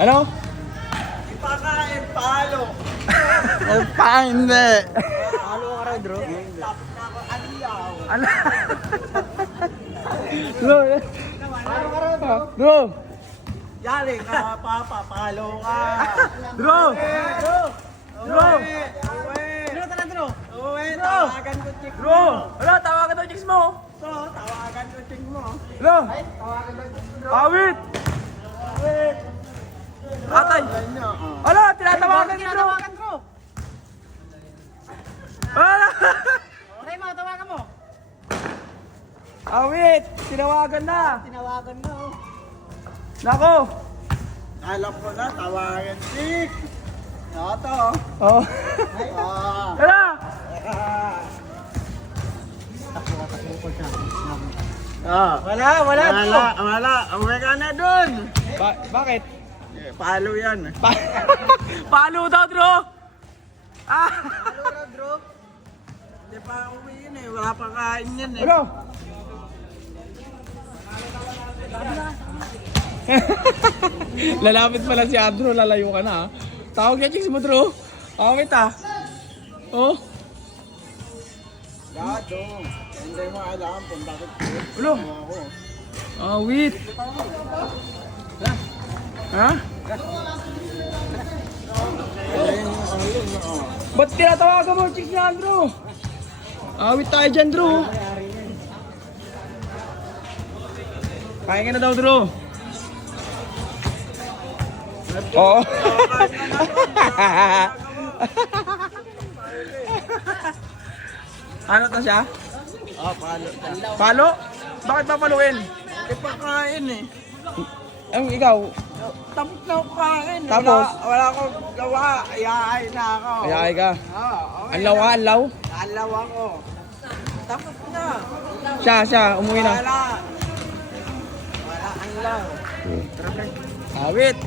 Ano? Ipakain, palo. Hindi. Palo ka rin, bro. Ano? Bro, Palo ka rin, bro. bro, Yari ka, papa, palo ka. bro, bro, Bro, tara, bro. Uwe, tawagan ko chick mo. bro. Ano, tawagan daw chicks mo. Bro, tawagan ko chick mo. Ano? Tawagan ko chick mo. Awit. Atay. Ano, tinatawagan ni bro. Bro. Ano? Okay mo, tawagan mo. Awit, tinawagan na. Tinawagan mo. Nako. Alam ko na, tawagan chick. Ako to. Oh. Ah. Ano? Wala. Uwi ka na dun. Bakit? Palo yan. Paano daw, bro? Ah! Palo na, bro. Hindi pa uwi yun eh. Wala pa kain yan eh. Bro! Lalapit pala si Andrew, lalayo ka na ha. Tawag niya chicks mo, Drew. Awit ah. Oh. Gado. Hindi mo alam kung bakit Ulo. ako. Awit. Ha? Ba't tinatawagan mo chicks ni Andrew? Awit tayo dyan, Drew. Kain ka na daw, Drew. Oo. Ano to siya? Palo siya. Palo? Bakit papaluin? Hindi pa kain eh. Ang ikaw, Tapos na ako kain. Tapos? Wala akong gawa. Iyaay na ako. ayay ka. Okay. Anlaw ka, anlaw? Alaw ako. Tapos na. Siya, umuwi na. Wala. Wala ang law. Awit.